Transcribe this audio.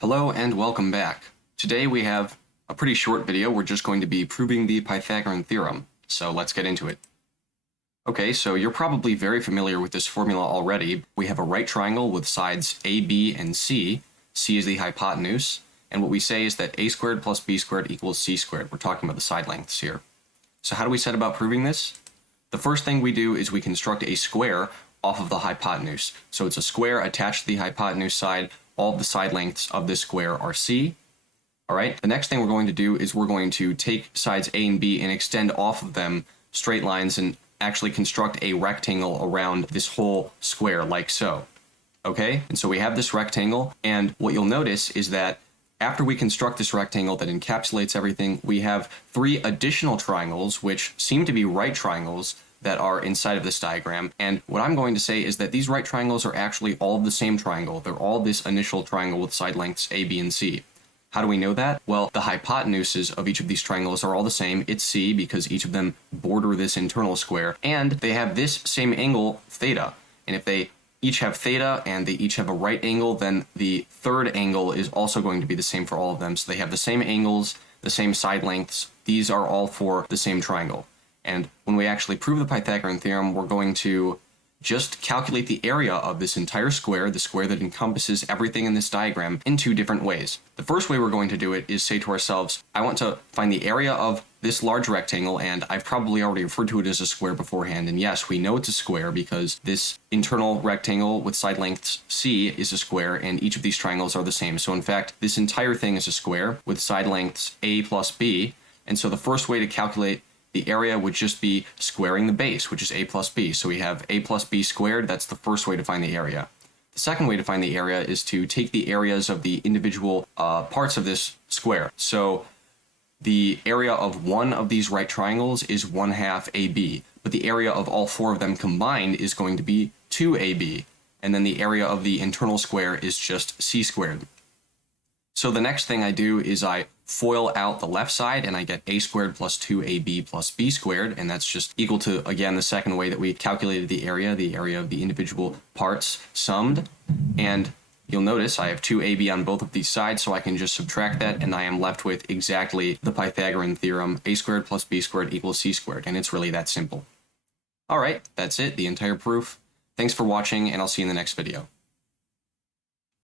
Hello and welcome back. Today we have a pretty short video. We're just going to be proving the Pythagorean Theorem, so let's get into it. Okay, so you're probably very familiar with this formula already. We have a right triangle with sides A, B, and C. C is the hypotenuse, and what we say is that a squared plus b squared equals c squared. We're talking about the side lengths here. So how do we set about proving this? The first thing we do is we construct a square off of the hypotenuse. So it's a square attached to the hypotenuse side. All of the side lengths of this square are c. All right, the next thing we're going to do is we're going to take sides A and B and extend off of them straight lines and actually construct a rectangle around this whole square like so. Okay, and so we have this rectangle, and what you'll notice is that after we construct this rectangle that encapsulates everything, we have three additional triangles which seem to be right triangles that are inside of this diagram. And what I'm going to say is that these right triangles are actually all the same triangle. They're all this initial triangle with side lengths A, B, and C. How do we know that? Well, the hypotenuses of each of these triangles are all the same. It's C because each of them border this internal square, and they have this same angle, theta. And if they each have theta and they each have a right angle, then the third angle is also going to be the same for all of them. So they have the same angles, the same side lengths. These are all for the same triangle. And when we actually prove the Pythagorean theorem, we're going to just calculate the area of this entire square, the square that encompasses everything in this diagram, in two different ways. The first way we're going to do it is say to ourselves, I want to find the area of this large rectangle, and I've probably already referred to it as a square beforehand, and yes, we know it's a square because this internal rectangle with side lengths C is a square, and each of these triangles are the same. So in fact, this entire thing is a square with side lengths A plus B, and so the first way to calculate the area would just be squaring the base, which is a plus b. So we have a plus b squared. That's the first way to find the area. The second way to find the area is to take the areas of the individual parts of this square. So the area of one of these right triangles is 1/2 AB, but the area of all four of them combined is going to be 2AB, and then the area of the internal square is just c squared. So the next thing I do is I FOIL out the left side, and I get a squared plus 2ab plus b squared, and that's just equal to, again, the second way that we calculated the area of the individual parts summed. And you'll notice I have 2ab on both of these sides, so I can just subtract that, and I am left with exactly the Pythagorean theorem, a squared plus b squared equals c squared, and it's really that simple. All right, that's it, the entire proof. Thanks for watching, and I'll see you in the next video.